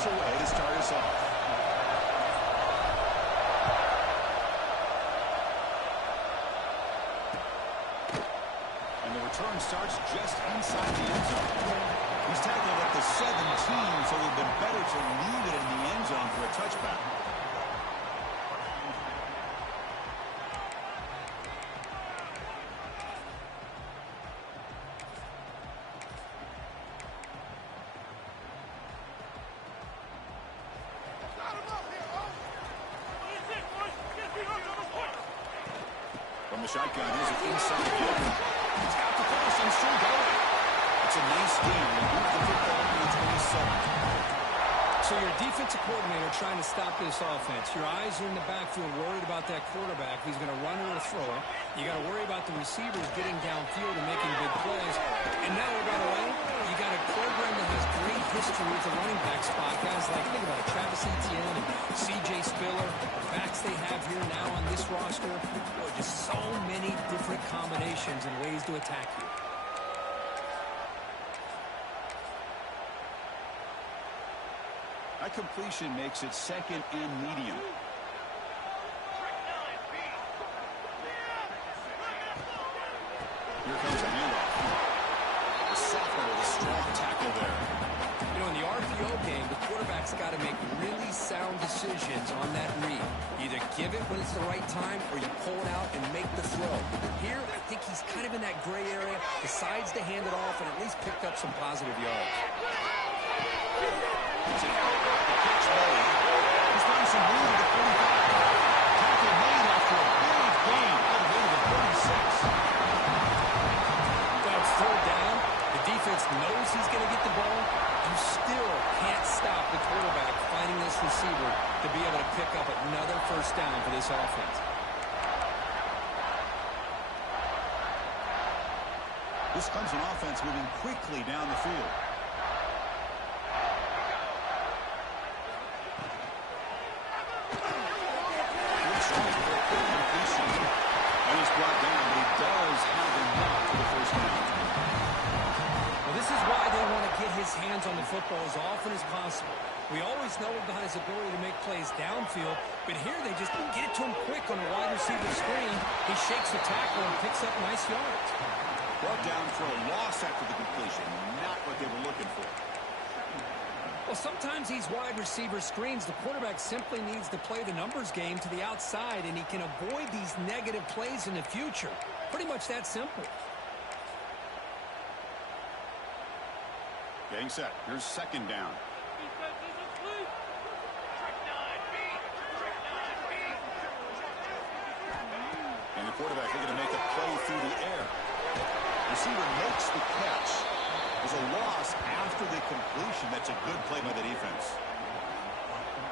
special way to start us off. And the return starts just inside the end zone. He's tackled at the 17, so it would have been better to leave it in the end zone for a touchback. From the shotgun, here's it inside the field. He's got the pass and still going. It's a nice game. They move the football to the 27. So your defensive coordinator trying to stop this offense. Your eyes are in the backfield, worried about that quarterback. If he's going to run or throw it. You got to worry about the receivers getting downfield and making big plays. And now, by the way, you got a program that has great history with the running back spot. Guys like, think about it, Travis Etienne and C.J. Spiller. The backs they have here now on this roster. Boy, just so many different combinations and ways to attack you. That completion makes it second and medium. Here comes a handoff. The sophomore with a strong tackle there. You know, in the RPO game, the quarterback's got to make really sound decisions on that read. Either give it when it's the right time or you pull it out and make the throw. Here, I think he's kind of in that gray area, decides to hand it off and at least picked up some positive yards. It's an outright pitch made. He's found some room at the 45. Tackle made after a big gain all the way to the 36. That's third down. The defense knows he's going to get the ball. You still can't stop the quarterback finding this receiver to be able to pick up another first down for this offense. This Clemson offense moving quickly down the field. And he's brought down, but he does have enough for the first down. Well, this is why they want to get his hands on the football as often as possible. We always know about his ability to make plays downfield, but here they just get it to him quick on a wide receiver screen. He shakes the tackle and picks up nice yards. Brought down for a loss after the completion. Not what they were looking for. Well, sometimes these wide receiver screens, the quarterback simply needs to play the numbers game to the outside, and he can avoid these negative plays in the future. Pretty much that simple. Getting set. Here's second down. And the quarterback looking to make a play through the air. Receiver makes the catch. There's a loss after the completion. That's a good play by the defense.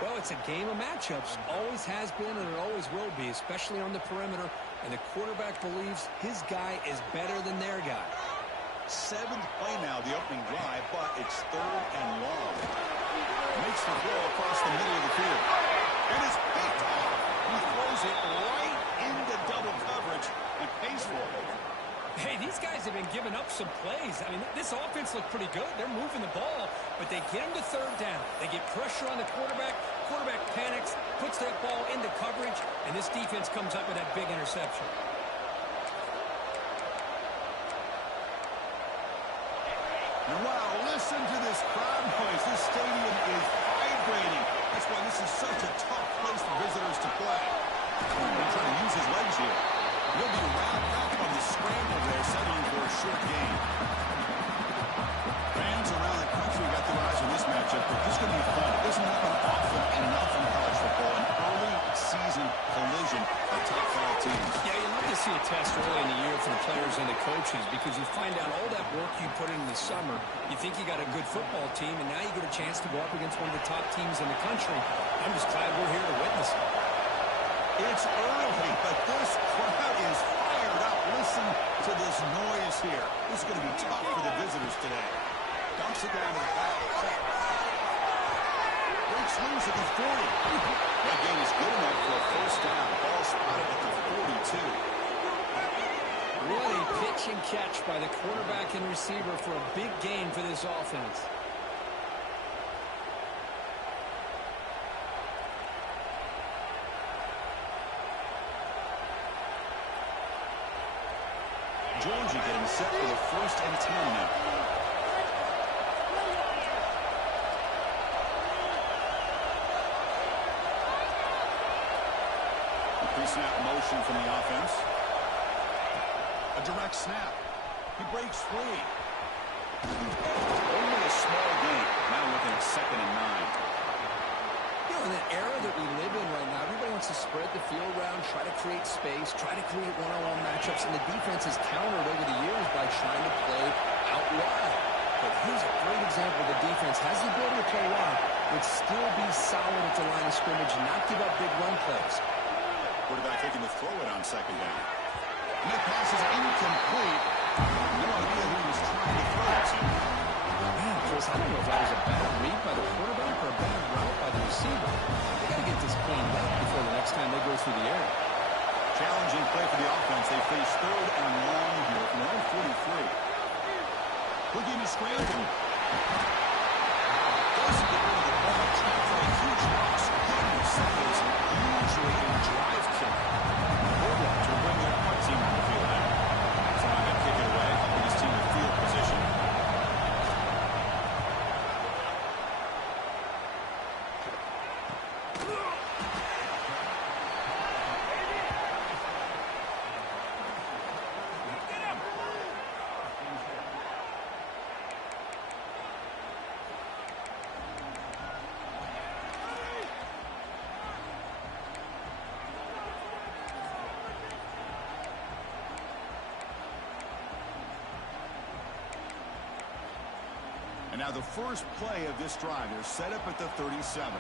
Well, it's a game of matchups. Always has been and it always will be, especially on the perimeter. And the quarterback believes his guy is better than their guy. Seventh play now, the opening drive, but it's third and long. Makes the throw across the middle of the field. And it's picked off. He throws it right into double coverage and pays for it. Hey, these guys have been giving up some plays. I mean, this offense looked pretty good. They're moving the ball, but they get him to third down. They get pressure on the quarterback. Quarterback panics, puts that ball into coverage, and this defense comes up with that big interception. And wow, listen to this crowd noise. This stadium is vibrating. That's why this is such a tough place for visitors to play. He's trying to use his legs here. He'll be wrapped up on the scramble there, settling for a short gain. Fans around the country got their eyes on this matchup, but this is going to be fun. It doesn't happen often enough in college football. An early season collision of top 5 teams. Yeah, you love to see a test early in the year for the players and the coaches because you find out all that work you put in the summer. You think you got a good football team, and now you get a chance to go up against one of the top teams in the country. I'm just glad we're here to witness it. It's early, but this crowd is fired up. Listen to this noise here. This is going to be tough for the visitors today. Dumps it down to the back. Breaks loose at the 40. That gain is good enough for a first down. Ball spotted at the 42. What a pitch and catch by the quarterback and receiver for a big gain for this offense. Georgia getting set for the 1st and 10 now. Pre-snap motion from the offense. A direct snap. He breaks free. Only a small gain. Now looking at 2nd and 9. You know, in the era that we live in right now, everybody wants to spread the field around, try to create space, try to create one-on-one matchups, and the defense has countered over the years by trying to play out wide. But here's a great example. The defense has the ability to play wide, but still be solid at the line of scrimmage and not give up big run plays. Quarterback taking the throw it on 2nd down. And that pass is incomplete. No idea who he was trying to throw it to. Man, Chris, I don't know if that was a bad read by the quarterback or a bad route by the receiver. They got to get this cleaned up before the next time they go through the air. Challenging play for the offense. They face 3rd and long here from their own 43. Looking to scramble. Doesn't get rid of the ball. Trying for a huge loss. Goodness, that is usually a drive kick. Bulldogs will bring their punt team on the field now. Trying to kick it away, helping his team in field position. And now the first play of this drive. They're set up at the 37.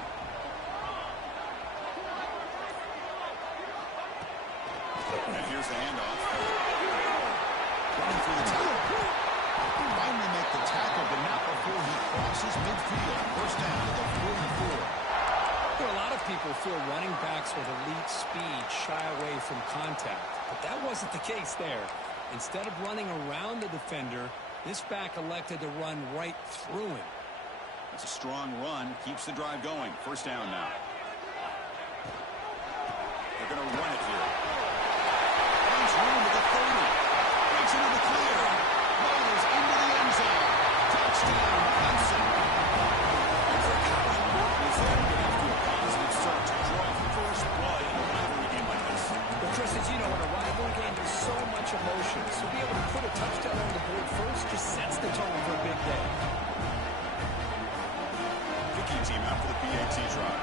And here's the handoff. Running through the tackle. Finally make the tackle, but not before he crosses midfield. First down to the 44. Well, a lot of people feel running backs with elite speed shy away from contact. But that wasn't the case there. Instead of running around the defender, this back elected to run right through him. That's a strong run. Keeps the drive going. First down now. They're going to run it here. Finds room at the 30. Breaks into the clear. Rolls into the end zone. Touchdown, Clemson. And for how important is that to get off to a positive start to draw first blood in a rivalry game like this? Well, Chris, as you know, in a rivalry game, there's so much emotion. So be able to put a touchdown on the board first just sets the tone for a big day. Kicking team out for the PAT drive.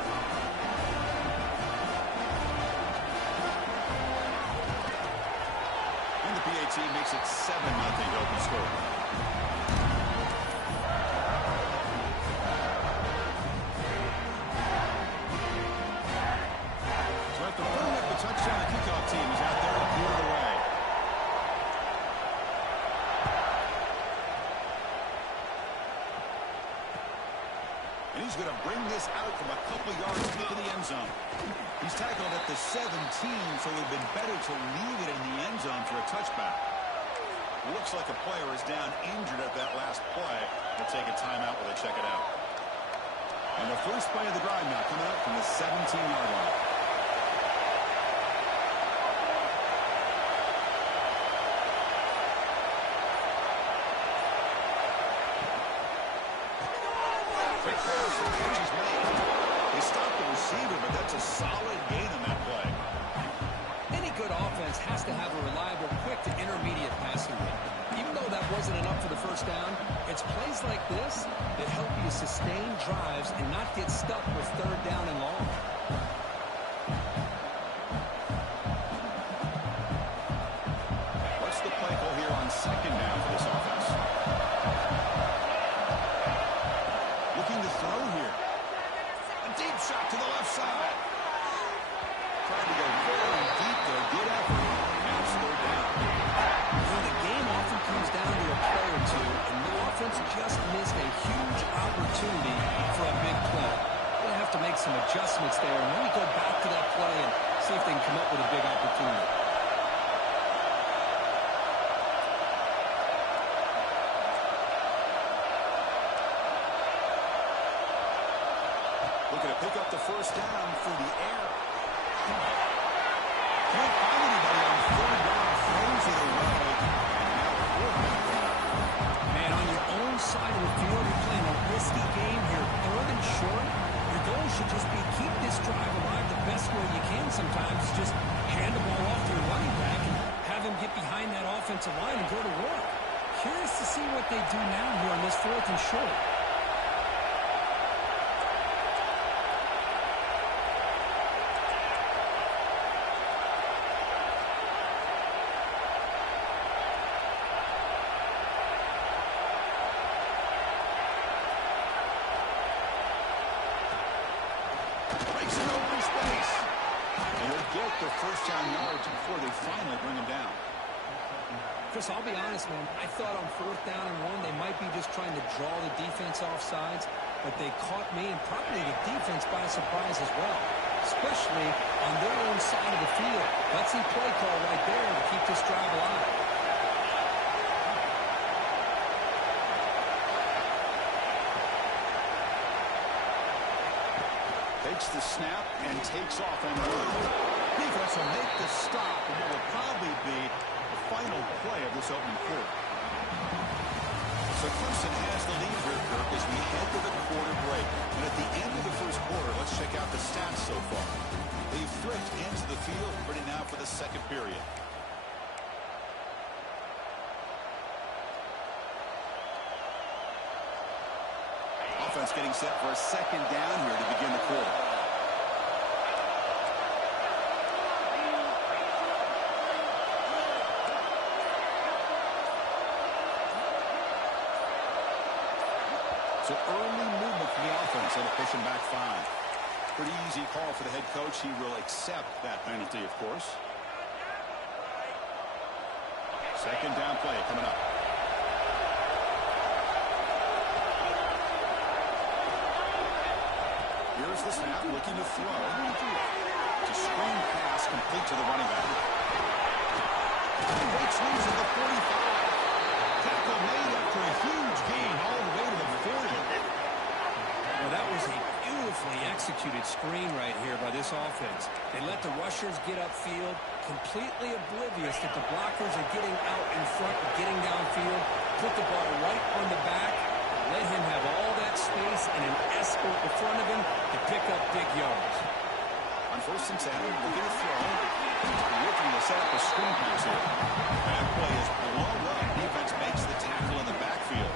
And the PAT makes it 7-0 open score. So at the point of the touchdown, the kickoff team is out there to clear it away. And he's going to bring this out from a couple yards deep in the end zone. He's tackled at the 17, so it would have been better to leave it in the end zone for a touchback. Looks like a player is down injured at that last play. They'll take a timeout while they check it out. And the first play of the drive now coming up from the 17-yard line. Quick pass, the catch is made. They stop the receiver, but that's a solid gain on that play. Any good offense has to have a reliable, quick to intermediate passing game. Even though that wasn't enough for the first down, it's plays like this that help you sustain drives and not get stuck with 3rd down and long. What's the play call here on 2nd down for this offense? Looking to throw here. A deep shot to the left side. Trying to go very deep there. Good effort. Now it's 3rd down. Well, the game often comes down to a play or two, and the offense just missed a huge opportunity for a big play. They're going to have to make some adjustments there and maybe go back to that play and see if they can come up with a big opportunity. Looking to pick up the first down through the air. Can't find anybody on 3rd down. Throws it away. side of the field. You're playing a risky game here. Third and short. Your goal should just be keep this drive alive the best way you can sometimes. Just hand the ball off to your running back and have him get behind that offensive line and go to work. Curious to see what they do now here on this 4th and short. Breaks it open space. And he'll get the first down yards before they finally bring him down. Chris, I'll be honest, man. I thought on 4th down and 1, they might be just trying to draw the defense off sides, but they caught me and probably the defense by surprise as well, especially on their own side of the field. Gutsy play call right there to keep this drive alive. Takes the snap and takes off on the run. Defense will make the stop and what will probably be the final play of this opening quarter. So Clemson has the lead here, Kirk, as we head to the quarter break. And at the end of the first quarter, let's check out the stats so far. They've flipped into the field, ready now for the second period. Offense getting set for a second down here to begin the quarter. So early movement from the offense, and they'll push him back 5. Pretty easy call for the head coach. He will accept that penalty, of course. Second down play coming up. Here's the snap, looking to throw. It's a screen pass complete to the running back. Breaks loose at the 45. Tackle made after a huge gain all the way to the 40. Well, that was a beautifully executed screen right here by this offense. They let the rushers get upfield, completely oblivious that the blockers are getting out in front and getting downfield, put the ball right on the back, let him have all that space and an escort in front of him to pick up big yards. On 1st and 10, looking to throw. Looking to set up a screen pass here. That play is blown up. Defense makes the tackle in the backfield.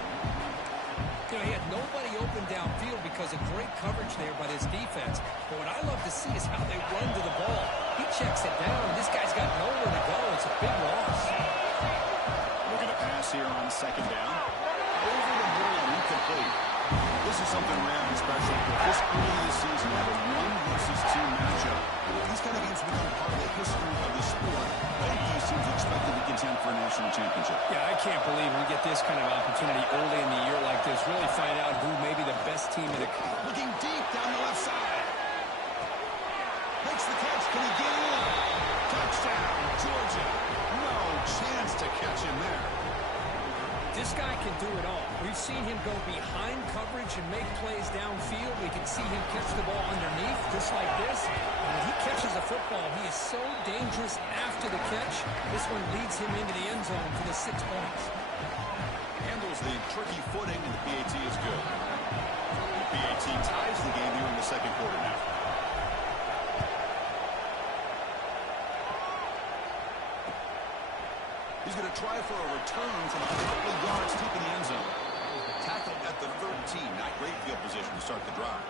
You know, he had nobody open downfield because of great coverage there by this defense. But what I love to see is how they run to the ball. He checks it down, and this guy's got nowhere to go. It's a big loss. Looking to pass here on 2nd down. Over the middle and incomplete. This is something rare and special. This early in the season, have a 1-versus-2 matchup. These kind of games become part of the history of the sport. Both these teams expected to contend for a national championship. Yeah, I can't believe we get this kind of opportunity early in the year like this. Really find out who may be the best team in the country. Looking deep down the left side. Makes the catch. Can he get in? Touchdown, Georgia. No chance to catch him there. This guy can do it all. We've seen him go behind coverage and make plays downfield. We can see him catch the ball underneath, just like this. And when he catches a football, he is so dangerous after the catch. This one leads him into the end zone for the 6 points. Handles the tricky footing, and the PAT is good. The PAT ties the game here in the second quarter now. He's going to try for a return from a couple of yards deep in the end zone. Tackle at the 13. Not great field position to start the drive.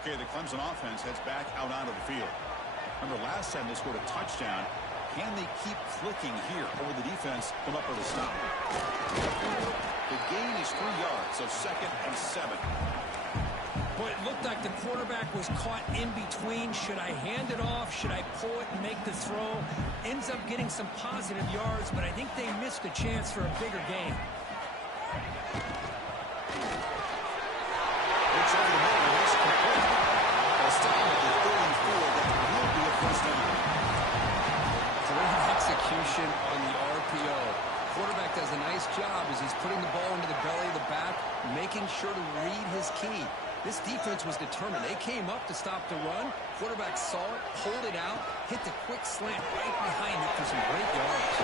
Okay, the Clemson offense heads back out onto the field. Remember, last time they scored a touchdown. Can they keep clicking here, or will the defense come up with a stop? The gain is 3 yards, so 2nd and 7. Boy, it looked like the quarterback was caught in between. Should I hand it off? Should I pull it and make the throw? Ends up getting some positive yards, but I think they missed a chance for a bigger gain. Looks over the middle, and it's complete. A stop at the 34, that will be a first down. Great execution on the RPO. Quarterback does a nice job as he's putting the ball into the belly of the back, making sure to read his key. This defense was determined. They came up to stop the run. Quarterback saw it, pulled it out, hit the quick slant right behind it for some great yards.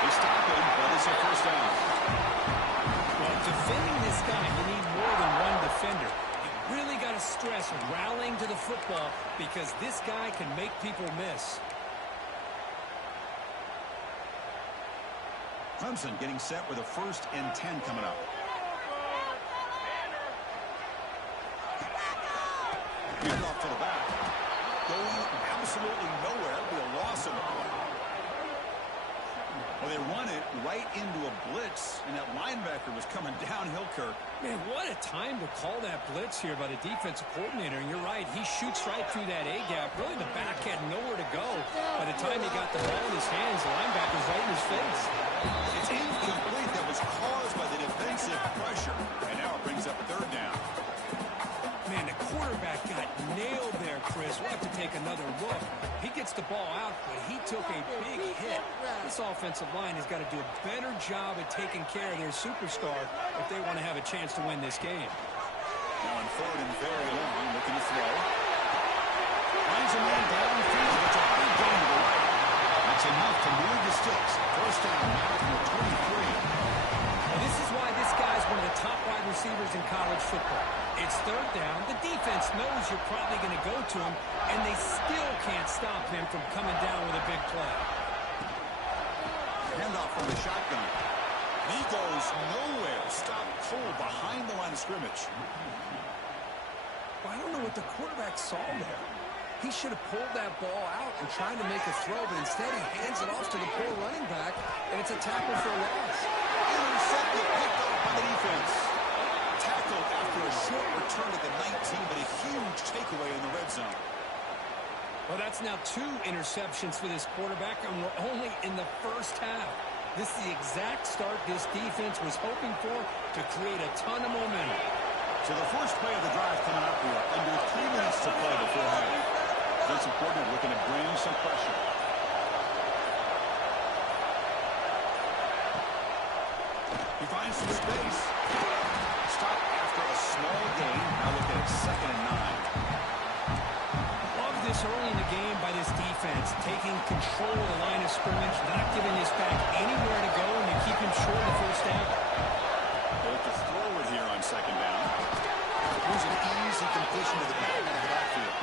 They stop him, but it's a first down. Well, defending this guy, you need more than one defender. You really got to stress rallying to the football because this guy can make people miss. Clemson getting set with a 1st and 10 coming up. Hand off to the back. Going absolutely nowhere. It'll be a loss of a play. Well, they run it right into a blitz, and that linebacker was coming downhill, Kirk. Man, what a time to call that blitz here by the defensive coordinator. And you're right, he shoots right through that A-gap. Really, the back had nowhere to go. By the time he got the ball in his hands, the linebacker's right in his face. It's incomplete. That was caused by the defensive pressure. And now it brings up a 3rd down. Man, the quarterback got nailed there, Chris. We'll have to take another look. He gets the ball out, but he took a big hit. This offensive line has got to do a better job at taking care of their superstar if they want to have a chance to win this game. Now on 3rd and very long, looking to throw. Finds a man downfield. It's a big gain to the right. That's enough to move the sticks. First down now from the 23. Well, this is why this guy's one of the top wide receivers in college football. It's 3rd down. The defense knows you're probably going to go to him, and they still can't stop him from coming down with a big play. Handoff from the shotgun. He goes nowhere. Stop cold behind the line of scrimmage. Well, I don't know what the quarterback saw there. He should have pulled that ball out and tried to make a throw, but instead he hands it off to the poor running back, and it's a tackle for a loss. Intercepted, picked off by the defense. Tackled after a short return at the 19, but a huge takeaway in the red zone. Well, that's now 2 interceptions for this quarterback, and we're only in the first half. This is the exact start this defense was hoping for to create a ton of momentum. So the first play of the drive coming up here, under 3 minutes to play before half. Defensive coordinator looking to bring some pressure. He finds some space. Stop after a small gain. Now looking at 2nd and 9. Love this early in the game by this defense, taking control of the line of scrimmage, not giving this back anywhere to go, and to keep him short of the first down. Both to throw it here on 2nd down. Here's an easy completion to the back end of the backfield.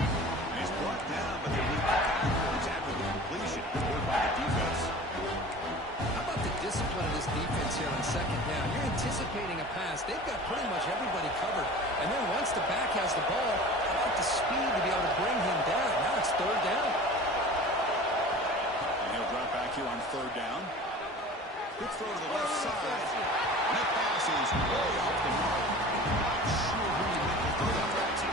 And he's brought down, but they lead backwards after the completion. Good work by the defense. How about the discipline of this defense here on 2nd down? You're anticipating a pass. They've got pretty much everybody covered. And then once the back has the ball, how about the speed to be able to bring him down? Now it's 3rd down. And he'll drop back here on 3rd down. Good throw to the left side. And that pass is way off the mark. Not sure who you meant to throw that back to.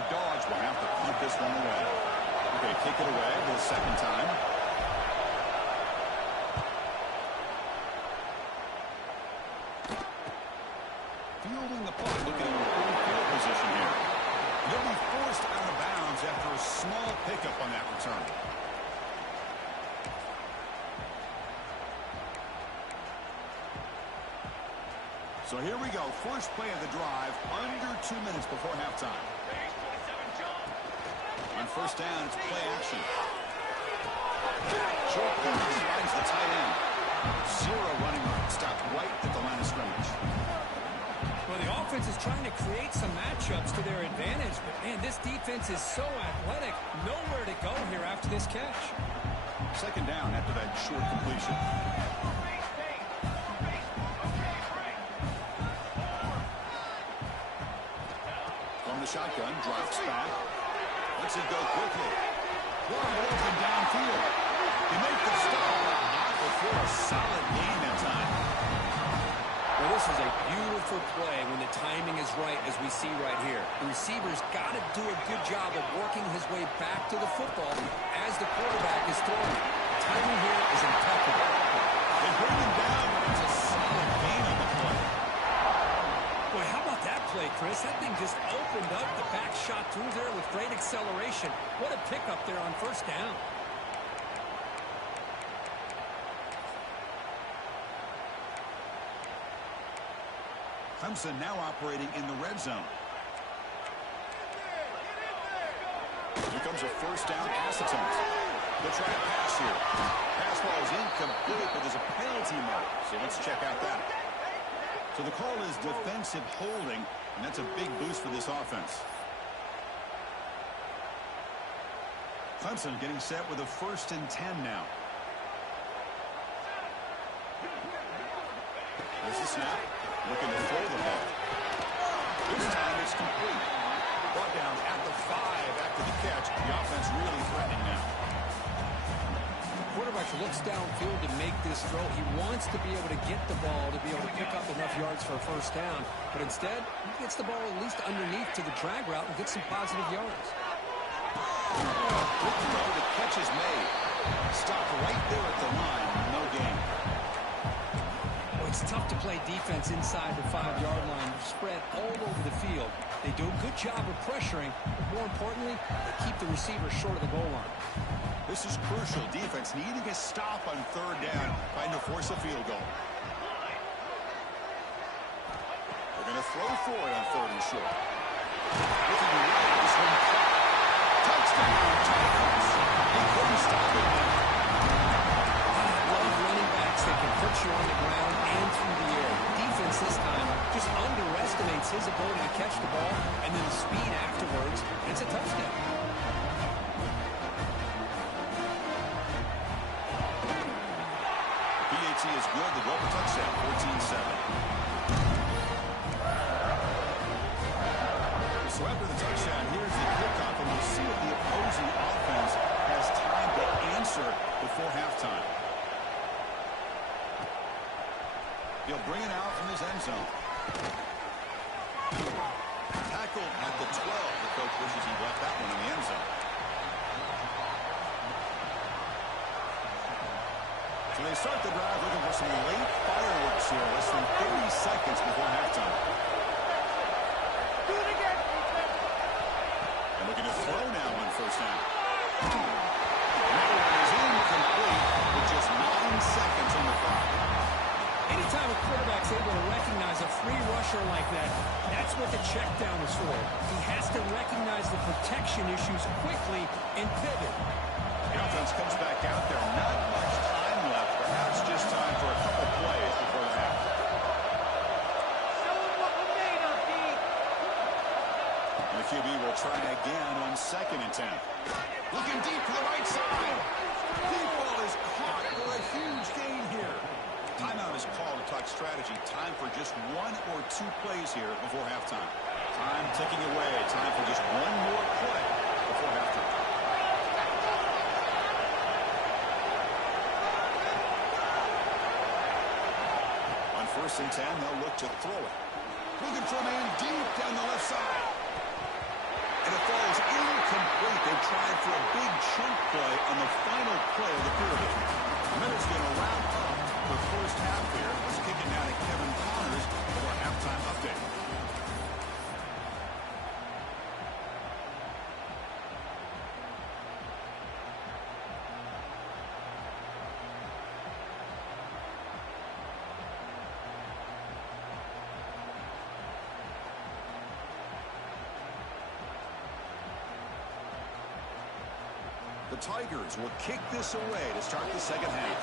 The Dogs will have to punt this one away. Okay, kick it away for the 2nd time. Fielding the punt, looking at a field position here. They'll be forced out of bounds after a small pickup on that return. So here we go. First play of the drive, under 2 minutes before halftime. On 1st down, it's play action. Short pass finds the tight end. 0 running room. Stopped right at the line of scrimmage. Well, the offense is trying to create some matchups to their advantage, but, man, this defense is so athletic. Nowhere to go here after this catch. 2nd down after that short completion. From the shotgun, drops back. Lets it go quickly. Wide open downfield. He makes the stop. Not before a solid gain that time. Well, this is a beautiful play when the timing is right, as we see right here. The receiver's got to do a good job of working his way back to the football as the quarterback is throwing. The timing here is impeccable. They bring him down, but it's a solid gain on the play. Boy, how about that play, Chris? Chris. That thing just opened up. The back shot through there with great acceleration. What a pickup there on first down. Clemson now operating in the red zone. Here comes a first down pass attempt. They'll try a pass here. Pass ball is incomplete, but there's a penalty mark. So let's check out that. So the call is defensive holding, and that's a big boost for this offense. Clemson getting set with a 1st and 10 now. There's the snap. Looking to throw the ball. This time it's complete. Brought down at the 5 after the catch. The offense really threatening now. The quarterback looks downfield to make this throw. He wants to be able to get the ball to be able to pick up enough yards for a first down. But instead, he gets the ball at least underneath to the drag route and gets some positive yards. Good throw. The catch is made. Stopped right there at the line. No gain. It's tough to play defense inside the 5-yard line, spread all over the field. They do a good job of pressuring, but more importantly, they keep the receiver short of the goal line. This is crucial. Defense needing a stop on 3rd down, trying to force a field goal. They're going to throw for it on 3rd and short. Looking right, this one caught. Touchdown, Tigers. He couldn't stop it now. That can put you on the ground and through the air. Defense this time just underestimates his ability to catch the ball and then the speed afterwards. It's a touchdown. PAT is good. The goal for touchdown, 14-7. So after the touchdown, here's the kickoff, and we'll see if the opposing offense has time to answer before halftime. He'll bring it out from his end zone. Tackled at the 12. The coach wishes he left that one in the end zone. So they start the drive looking for some late fireworks here. Less than 30 seconds before halftime. And looking to throw now on first down. That one is incomplete with just 9 seconds on the clock. Anytime a quarterback's able to recognize a free rusher like that, that's what the check down is for. He has to recognize the protection issues quickly and pivot. The offense comes back out there. Not much time left. Perhaps just time for a couple plays before the half. And the QB will try again on 2nd and 10. Looking deep to the right side. Deep ball is caught for a huge gain here. Timeout is called to talk strategy. Time for just 1 or 2 plays here before halftime. Time ticking away. Time for just 1 more play before halftime. On 1st and 10, they'll look to throw it. Looking for a man deep down the left side. And it falls incomplete. They tried for a big chunk play on the final play of the period. The minute's going to wrap up the first half here. Let's kick it now to Kevin Connors with our halftime update. The Tigers will kick this away to start the second half.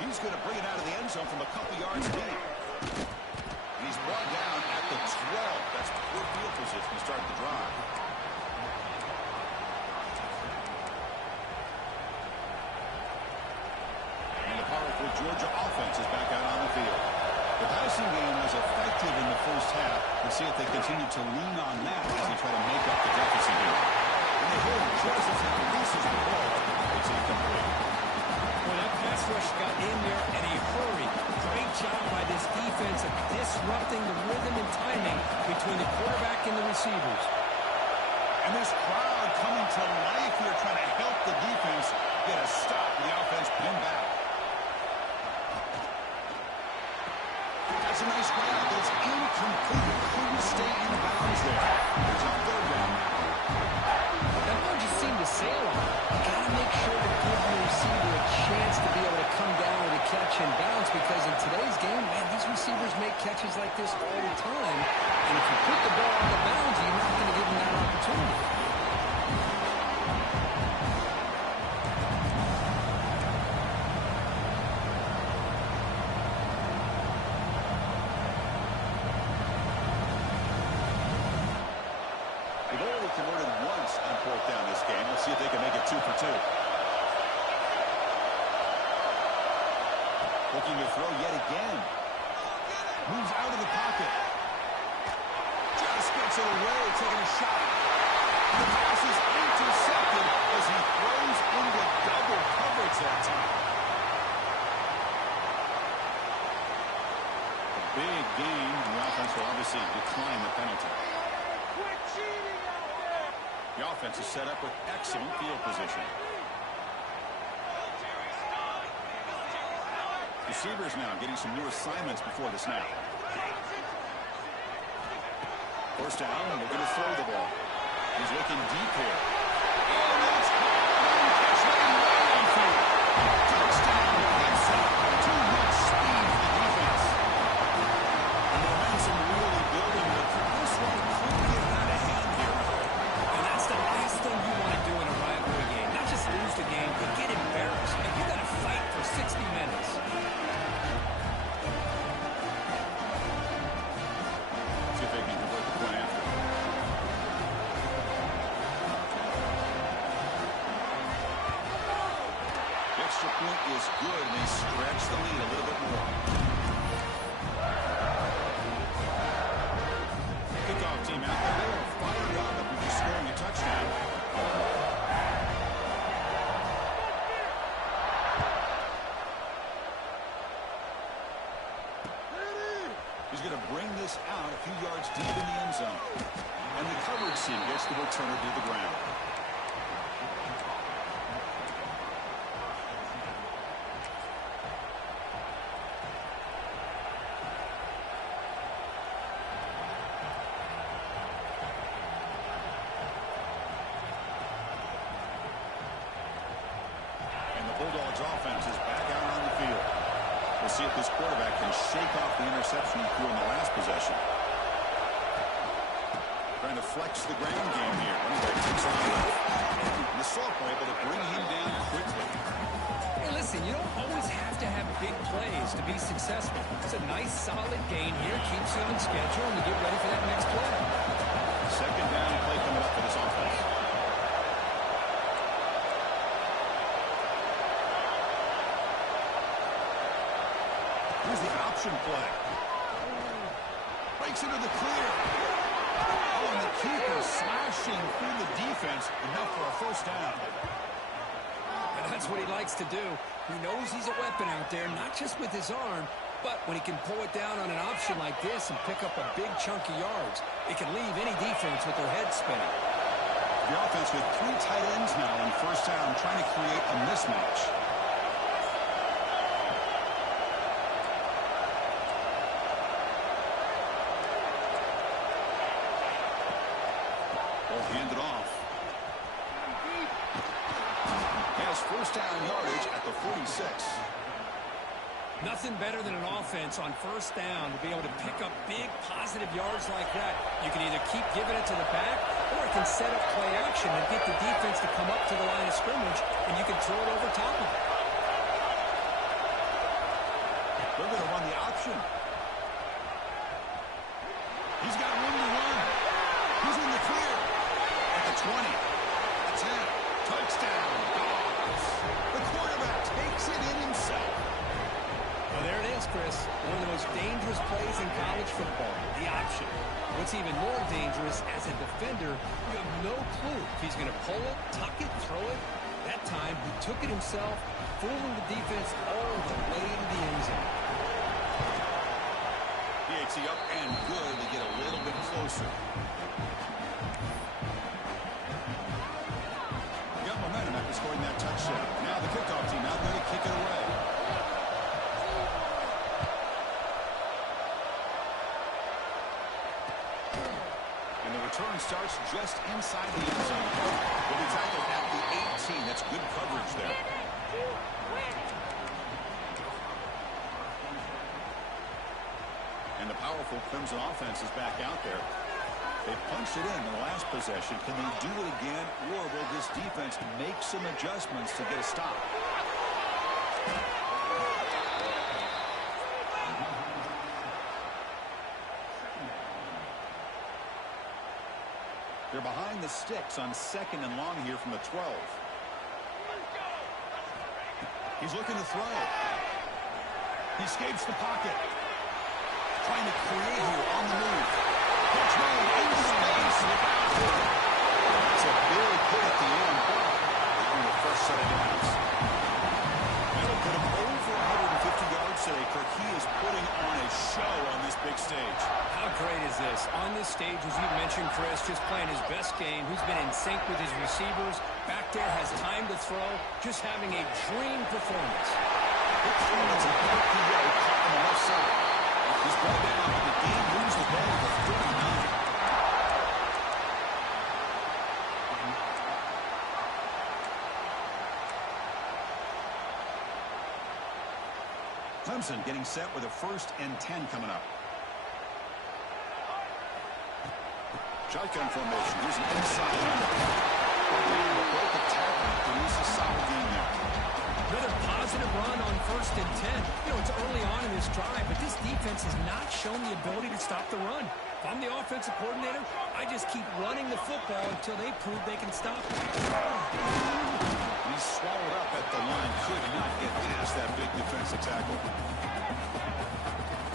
He's going to bring it out of the end zone from a couple yards deep. And he's brought down at the 12. That's poor field position to start the drive. And the powerful Georgia offense is back out on the field. The passing game was effective in the first half. Let's see if they continue to lean on that as they try to make up the deficit here. And they hold just as he releases the ball. It's incomplete. Well, that pass rush got in there in a hurry. Great job by this defense of disrupting the rhythm and timing between the quarterback and the receivers. And this crowd coming to life here trying to help the defense Get a stop. The offense pinned back. That's a nice grab, but it's incomplete. Couldn't stay in bounds there. It's a third down now. That ball just seemed to sail on. You got to make sure to give your receiver a chance to be able to come down with a catch and bounce, because in today's game, man, these receivers make catches like this all the time. And if you put the ball out of bounds, you're not going to give them that opportunity. They've only converted once on fourth down this game. Let's see if they can make it 2 for 2. Looking to throw yet again. Moves out of the pocket. Just gets it away, taking a shot. The pass is intercepted as he throws into double coverage that time. A big gain, and the offense will obviously decline the penalty. The offense is set up with excellent field position. Receivers now getting some new assignments before the snap. First down, and they're going to throw the ball. He's looking deep here. And that's catch made right on field. Touchdown, Clemson. Too much speed for the defense. And the momentum really building, but this one could get out of hand here. And that's the last thing you want to do in a rivalry game. Not just lose the game, but get embarrassed. And you got to fight for 60 minutes. See if they can convert the point after. The extra point is good, and they stretch the lead a little bit more. Kickoff team out there. They are fired up after scoring a touchdown. He's going to bring this out a few yards deep in the end zone. And the coverage team gets the returner to the ground. And the Bulldogs offense is back out on the field. We'll see if this quarterback can shake off the interception he threw in the last possession. Trying to flex the ground game here. Anyway, takes it off. And the sophomore able to bring him down quickly. Hey, listen, you don't always have to have big plays to be successful. It's a nice, solid gain here. Keeps you on schedule and to get ready for that next play. Second down play coming up for this offense. Here's the option play. Breaks into the clear. Oh, and the keeper slashing through the defense. Enough for a first down. And that's what he likes to do. He knows he's a weapon out there, not just with his arm, but when he can pull it down on an option like this and pick up a big chunk of yards, it can leave any defense with their head spinning. The offense with 3 tight ends now on first down, trying to create a mismatch. Ball handed off. Has first down yardage at the 46. Nothing better than an offense on first down to be able to pick up big positive yards like that. You can either keep giving it to the back, or it can set up play action and get the defense to come up to the line of scrimmage, and you can throw it over top of it. They're going to run the option. He's got room to run. He's in the clear. At the 20. The 10. Touchdown. Dogs. The quarterback takes it in himself. Well, there it is, Chris. One of the most dangerous plays in college football, the option. What's even more dangerous, as a defender, you have no clue if he's going to pull it, tuck it, throw it. That time, he took it himself, fooling the defense all the way to the end zone. PAT up and good to get a little bit closer. Got momentum after scoring that touchdown. Now starts just inside the end zone. Will be tackled at the 18. That's good coverage there. And the powerful Clemson offense is back out there. They punched it in the last possession. Can they do it again, or will this defense make some adjustments to get a stop? They're behind the sticks on 2nd and long here from the 12. He's looking to throw. He escapes the pocket. Trying to create here on the move. Control into space. That's a big hit at the end. They earn the first set of downs. That'll put him over 150 yards today. Kirk, he is putting on a show on this big stage. How great is this? On this stage, as you mentioned, Chris, just playing his best game. He's been in sync with his receivers. Back there, has time to throw. Just having a dream performance. Good throw. That's an RPO caught on the left side. He's brought down, but the game moves the ball to 39. Clemson getting set with a 1st and 10 coming up. Shotgun formation. Here's an inside number. Broke a tackle. Produce a solid game there. Another positive run on 1st and 10. You know, it's early on in this drive, but this defense has not shown the ability to stop the run. If I'm the offensive coordinator, I just keep running the football until they prove they can stop it. He's swallowed up at the line. Could not get past that big defensive tackle.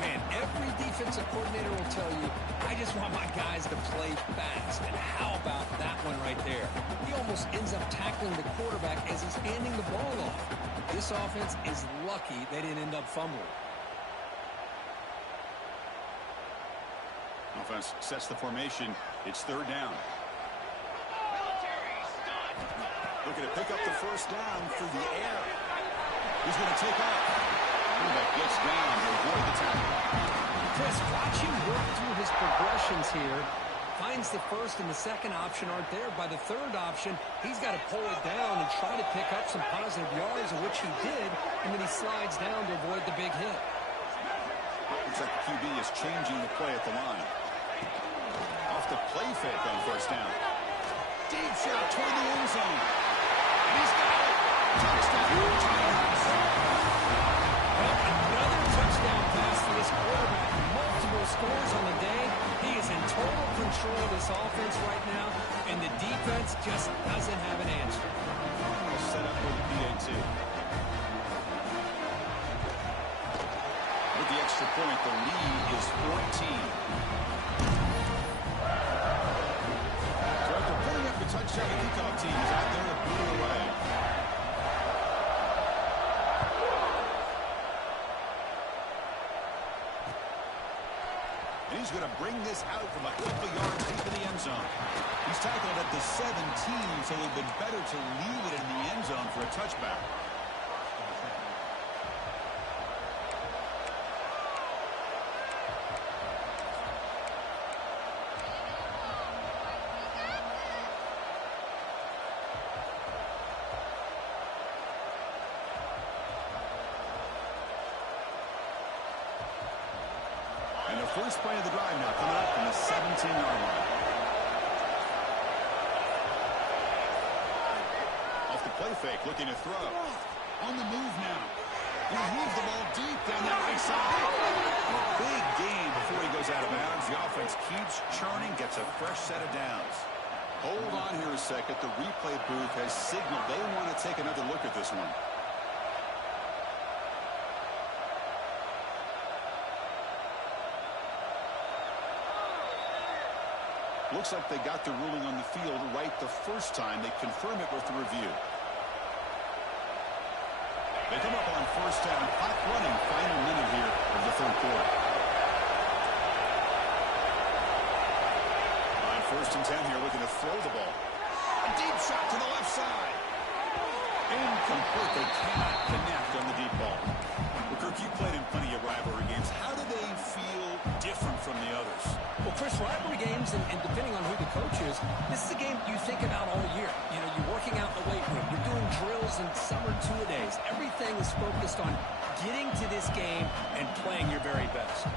Man, every defensive coordinator will tell you, I just want my guys to play fast. And how about that one right there? He almost ends up tackling the quarterback as he's handing the ball off. This offense is lucky they didn't end up fumbling. Offense sets the formation. It's 3rd down. Looking to pick up the 1st down through the air. He's going to take off. Quarterback gets down to avoid the tackle. Chris, watch him work through his progressions here. Finds the 1st and the 2nd option aren't there. By the 3rd option, he's got to pull it down and try to pick up some positive yards, of which he did, and then he slides down to avoid the big hit. Looks like the QB is changing the play at the line. Off the play fake on 1st down. Deep shot toward the end zone. And he's got it. Touchdown. Another touchdown pass for this quarterback. Multiple scores on the day. He is in total control of this offense right now, and the defense just doesn't have an answer. All set up with the PAT. With the extra point, the lead is 14. So after putting up the touchdown, the kickoff team is out there to boot it away. And he's going to bring this out from a couple yards deep in the end zone. He's tackled at the 17, so it would have been better to leave it in the end zone for a touchback. And the first play of the drive now coming up from the 17-yard line. Off the play fake, looking to throw. On the move now. He moves the ball deep down that right side. A big gain before he goes out of bounds. The offense keeps churning, gets a fresh set of downs. Hold on here a second. The replay booth has signaled they want to take another look at this one. Looks like they got the ruling on the field right the first time. They confirm it with the review. They come up on 1st down. Clock running. Final minute here of the 3rd quarter. On 1st and 10 here, looking to throw the ball. A deep shot to the left side. Incomplete. They cannot connect on the deep ball. Well, Kirk, you played in plenty of rivalry games. How do they feel different from the others? Well, Chris, rivalry games, and depending on who the coach players, this is a game you think about all year. You know, you're working out in the weight room. You're doing drills and summer two-a-days. Everything is focused on getting to this game and playing your very best.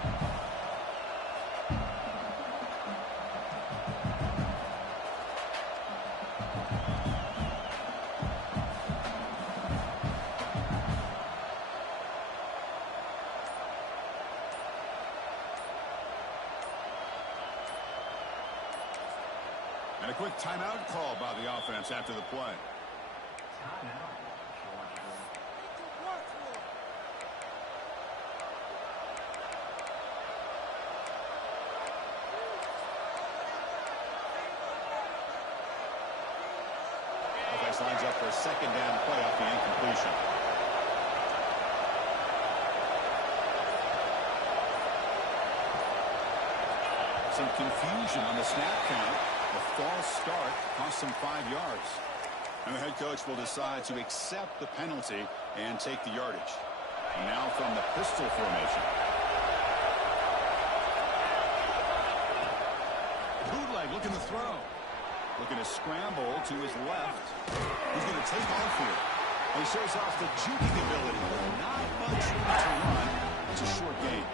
And a quick timeout call by the offense after the play. Offense lines up for a second down play off the incompletion. Some confusion on the snap count. A false start cost him 5 yards. And the head coach will decide to accept the penalty and take the yardage. And now from the pistol formation. Bootleg looking to throw. Looking to scramble to his left. He's going to take off here. He shows off the juking ability, but not much room to run. It's a short gain.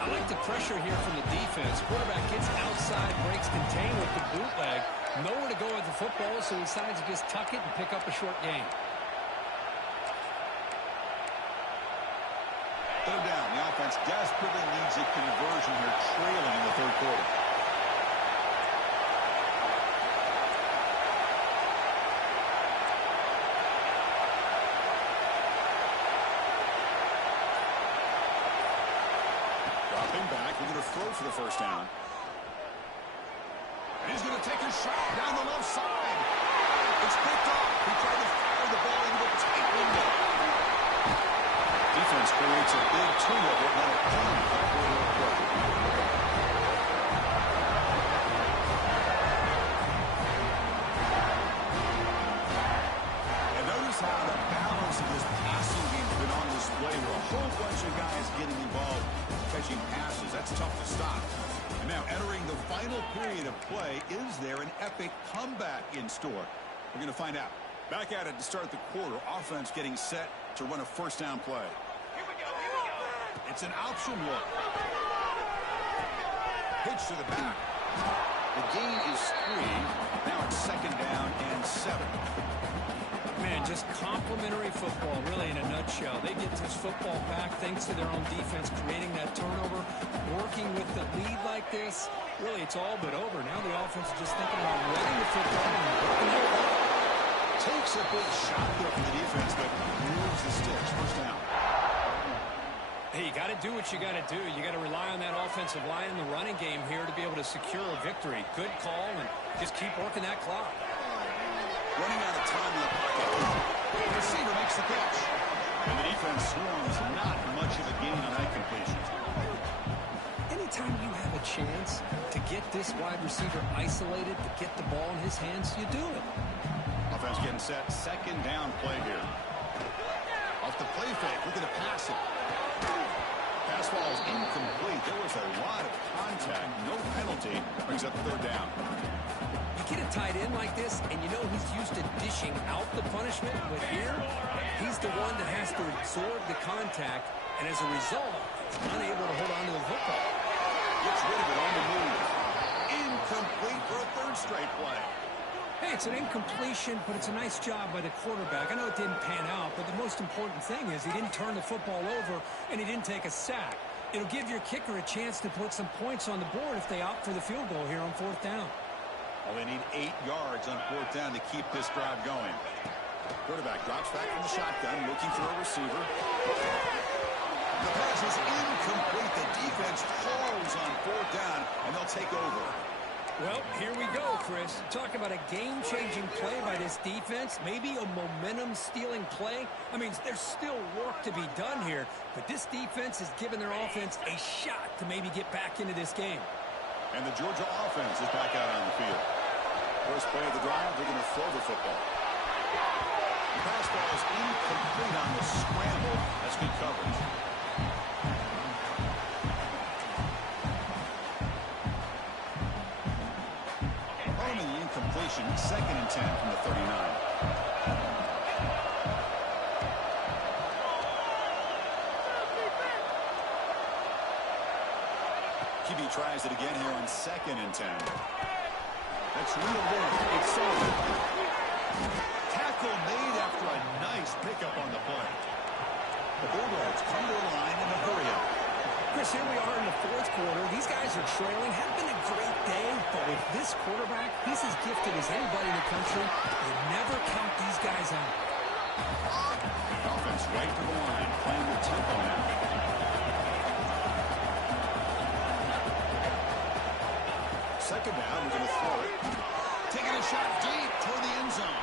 I like the pressure here from the defense. Quarterback gets outside, breaks contain with the bootleg. Nowhere to go with the football, so he decides to just tuck it and pick up a short gain. Third down. The offense desperately needs a conversion here, trailing in the third quarter. Back, we're going to throw for the first down. And he's going to take a shot down the left side. It's picked off. He tried to fire the ball into the tight window. Defense creates a big turnover and a punt. And notice how the balance of this passing game has been on display with a whole bunch of guys getting involved. Catching passes, that's tough to stop. And now entering the final period of play, is there an epic comeback in store? We're going to find out. Back at it to start the quarter. Offense getting set to run a first down play. Here we go. It's an option look. Pitch to the back. The gain is 3. Now it's second down and 7. Man, just complimentary football, really, in a nutshell. They get this football back thanks to their own defense, creating that turnover, working with the lead like this. Really, it's all but over. Now the offense is just thinking about running the football and working it out. Takes a big shot there from the defense, but moves the sticks. First down. Hey, you got to do what you got to do. You got to rely on that offensive line in the running game here to be able to secure a victory. Good call, and just keep working that clock. Running out of time in the pocket. The receiver makes the catch. And the defense swarms not much of a gain on that completion. Anytime you have a chance to get this wide receiver isolated, to get the ball in his hands, you do it. Offense getting set. Second down play here. Off the play fake. Looking to pass it. Pass ball is incomplete. There was a lot of contact. No penalty. Brings up third down. Get a tight end like this, and you know he's used to dishing out the punishment, but here, he's the one that has to absorb the contact, and as a result, he's unable to hold on to the football. Gets rid of it on the move. Incomplete for a third straight play. Hey, it's an incompletion, but it's a nice job by the quarterback. I know it didn't pan out, but the most important thing is he didn't turn the football over, and he didn't take a sack. It'll give your kicker a chance to put some points on the board if they opt for the field goal here on fourth down. Well, they need 8 yards on fourth down to keep this drive going. Quarterback drops back from the shotgun, looking for a receiver. The pass is incomplete. The defense holds on fourth down, and they'll take over. Well, here we go, Chris. Talk about a game-changing play by this defense. Maybe a momentum-stealing play. I mean, there's still work to be done here, but this defense has given their offense a shot to maybe get back into this game. And the Georgia offense is back out on the field. First play of the drive, they're going to throw the football. The pass ball is incomplete on the scramble. That's good coverage. incompletion. 2nd and 10 from the 39. QB tries it again here on 2nd and 10. That's reeled in. It's solid. Tackle made after a nice pickup on the play. The Bulldogs come to the line in a hurry-up. Chris, here we are in the 4th quarter. These guys are trailing. Had been a great day, but with this quarterback, he's as gifted as anybody in the country. You never count these guys out. The offense right to the line, playing the tempo now. Second down, we're going to throw it. Taking a shot deep toward the end zone.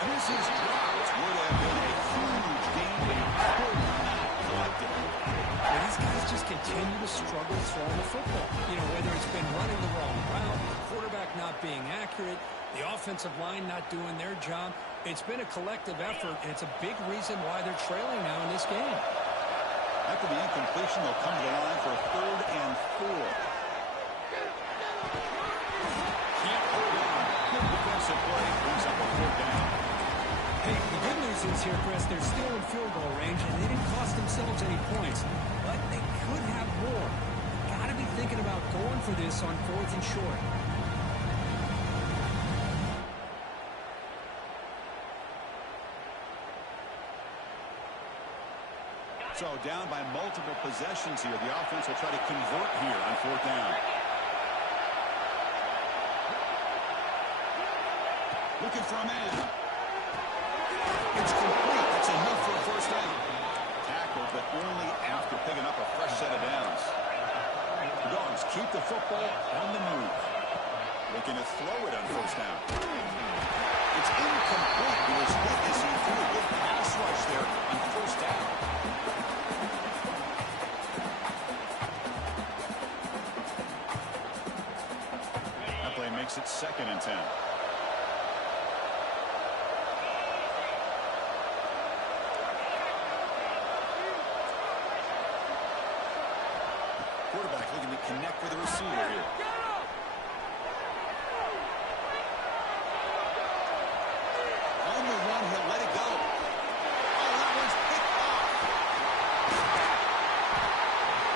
And this is dropped. Would have been a huge game, but he could not collect it. Well, these guys just continue to struggle throwing the football. You know, whether it's been running the wrong route, the quarterback not being accurate, the offensive line not doing their job. It's been a collective effort, and it's a big reason why they're trailing now in this game. After the incompletion, they'll come to the line for 3rd and 4. Can't hold on. Good defensive play. Brings up a 4th down. Hey, the good news is here, Chris, they're still in field goal range, and they didn't cost themselves any points. But they could have more. Got to be thinking about going for this on 4th and short. So down by multiple possessions here. The offense will try to convert here on 4th down. Looking for a man. It's complete. That's enough for a 1st down. Tackled, but only after picking up a fresh set of downs. The Dogs keep the football on the move. Looking to throw it on 1st down. It's incomplete. He was witnessing through a good pass rush there on 1st down. That play makes it 2nd and 10. Quarterback looking to connect with the receiver here. On the run, he'll let it go. Oh, that one's picked off.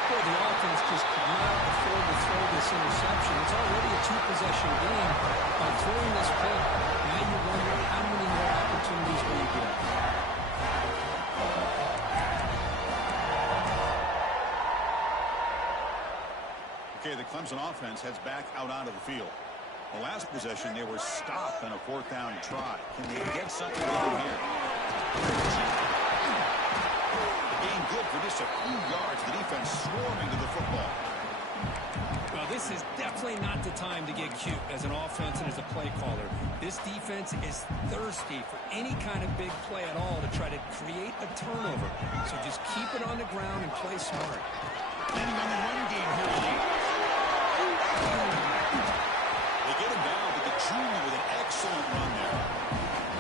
Boy, the offense just could not afford to throw this interception. It's already a 2-possession game. By throwing this pick, now you wonder how many more opportunities will you get. Okay, the Clemson offense heads back out onto the field. The last possession, they were stopped on a 4th down try. Can they get something going here? The game good for just a few yards. The defense swarming to the football. Well, this is definitely not the time to get cute as an offense and as a play caller. This defense is thirsty for any kind of big play at all to try to create a turnover. So just keep it on the ground and play smart. Planning on the run game here late. They get him down, but the junior with an excellent run there.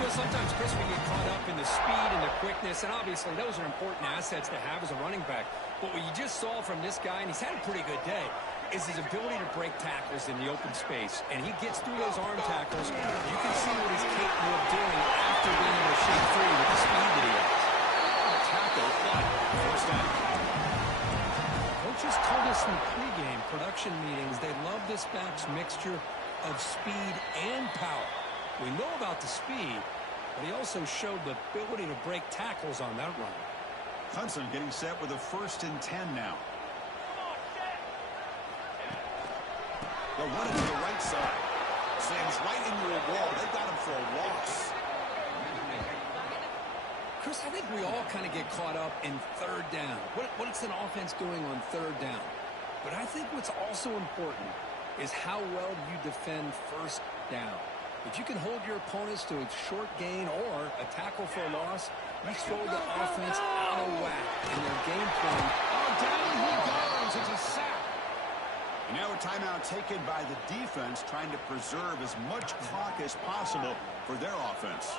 You know, sometimes, Chris, we get caught up in the speed and the quickness, and obviously those are important assets to have as a running back. But what you just saw from this guy, and he's had a pretty good day, is his ability to break tackles in the open space. And he gets through those arm tackles. You can see what he's capable of doing after being able to shake through with the speed that he has. Tackle, but 1st down. Coaches told us in the pregame production meetings they love this back's mixture of speed and power. We know about the speed, but he also showed the ability to break tackles on that run. Clemson getting set with a 1st and 10 now. They'll run it to the right side. Sam's right into a wall. They've got him for a loss. Chris, I think we all kind of get caught up in 3rd down. What's an offense doing on 3rd down? But I think what's also important is how well you defend 1st down. If you can hold your opponents to a short gain or a tackle for a loss, you throw the offense out of whack in their game plan. Oh, down he goes. It's a sack. And now a timeout taken by the defense, trying to preserve as much clock as possible for their offense.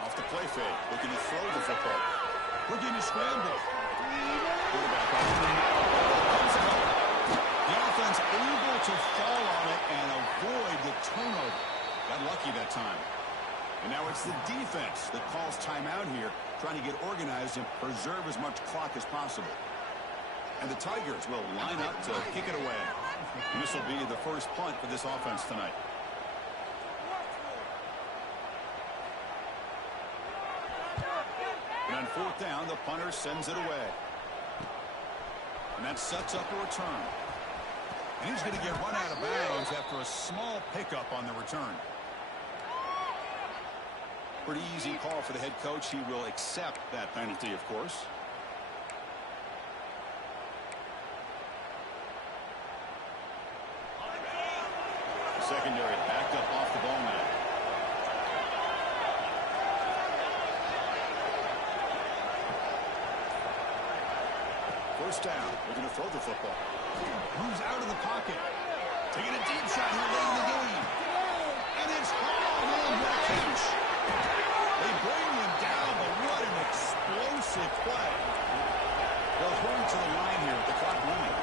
Off the play fake, looking to throw the football. Looking to scramble. Quarterback off. The offense able to fall off that time. And now it's the defense that calls timeout here, trying to get organized and preserve as much clock as possible. And the Tigers will line up to kick it away. And this will be the first punt for this offense tonight. And on fourth down, the punter sends it away. And that sets up a return. And he's going to get run out of bounds after a small pickup on the return. Pretty easy call for the head coach. He will accept that penalty, of course. The secondary backed up off the ball now. First down. They're going to throw the football. Moves out of the pocket. Taking a deep shot here late in the game. And it's hauled in. What a catch. They bring him down, but what an explosive play. They'll hurry to the line here with the clock running.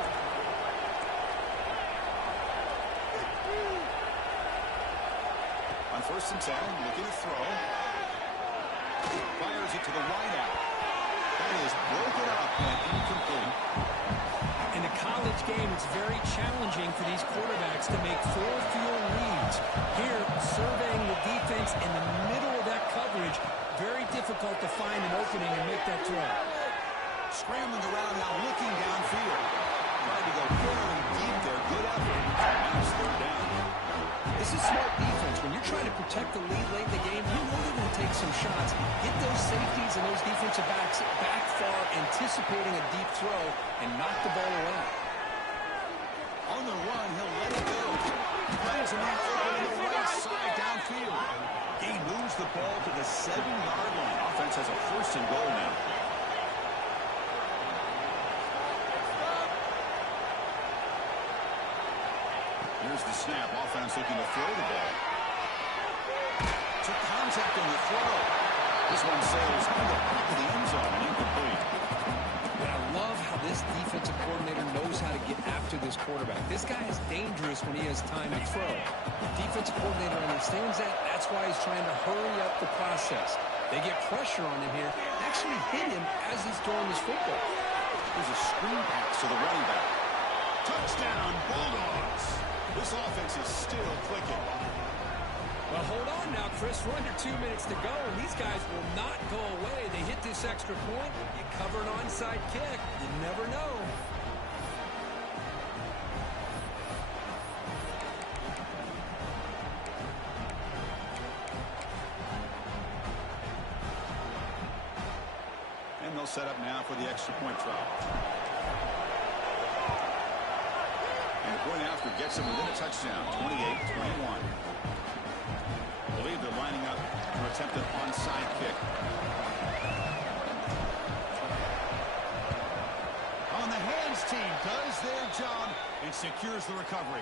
On 1st and 10, looking to throw. Fires it to the wideout. That is broken up and incomplete. In a college game, it's very challenging for these quarterbacks to make 4 field leads. Here, surveying the defense in the middle of that coverage, very difficult to find an opening and make that throw. Scrambling around now, looking downfield. Tried to go fairly deep there. Good effort. Now it's 3rd down. This is smart defense. When you're trying to protect the lead late in the game, you know they're going to take some shots. Get those safeties and those defensive backs back far, anticipating a deep throw, and knock the ball away. On the run, he'll let it go. Finds a man open on the right side downfield. He moves the ball to the 7-yard line. Offense has a 1st and goal now. Here's the snap. Offense looking to throw the ball. Took contact on the throw. This one sails in the back of the end zone and incomplete. But I love how this defensive coordinator knows how to get after this quarterback. This guy is dangerous when he has time to throw. The defensive coordinator understands that. That's why he's trying to hurry up the process. They get pressure on him here. Actually hit him as he's throwing his football. There's a screen pass to the running back. Touchdown, Bulldogs. This offense is still clicking. Well, hold on now, Chris. We're under 2 minutes to go, and these guys will not go away. They hit this extra point. You cover an onside kick. You never know. And they'll set up now for the extra point try. And the point after gets them within a touchdown, 28-21. I believe they're lining up to attempt an onside kick. On the hands team does their job and secures the recovery.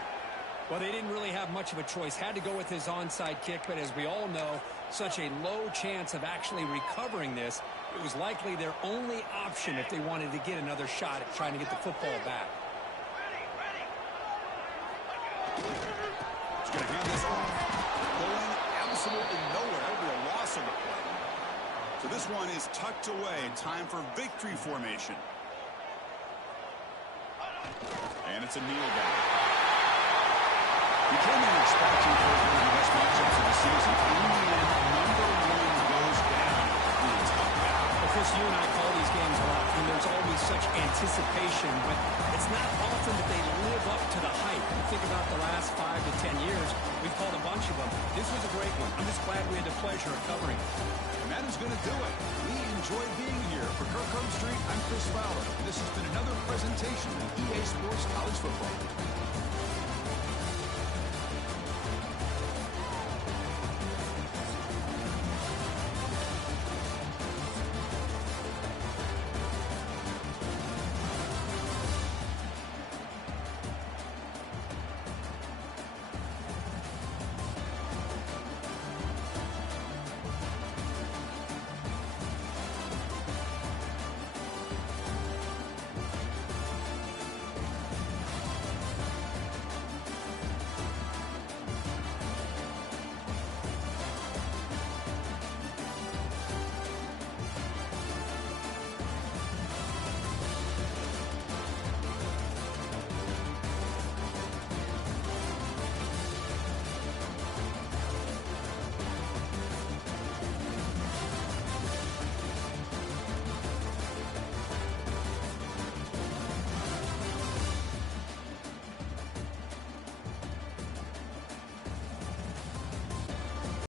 Well, they didn't really have much of a choice. Had to go with his onside kick, but as we all know, such a low chance of actually recovering this. It was likely their only option if they wanted to get another shot at trying to get the football back. He's going to hand this off. Going absolutely nowhere over a loss of the play. So this one is tucked away. Time for victory formation. And it's a kneel down. You came in expecting for one of the best matchups of the season. In the end, number 1 goes down. Really tough battle. Well, Chris, you and I call these games a lot, and there's always such anticipation, but it's not often that they live up to the hype. You think about the last 5 to 10 years, we've called a bunch of them. This was a great one. I'm just glad we had the pleasure of covering it. And that is going to do it. We enjoyed being here. For Kirk Street, I'm Chris Fowler. This has been another presentation of EA Sports College Football.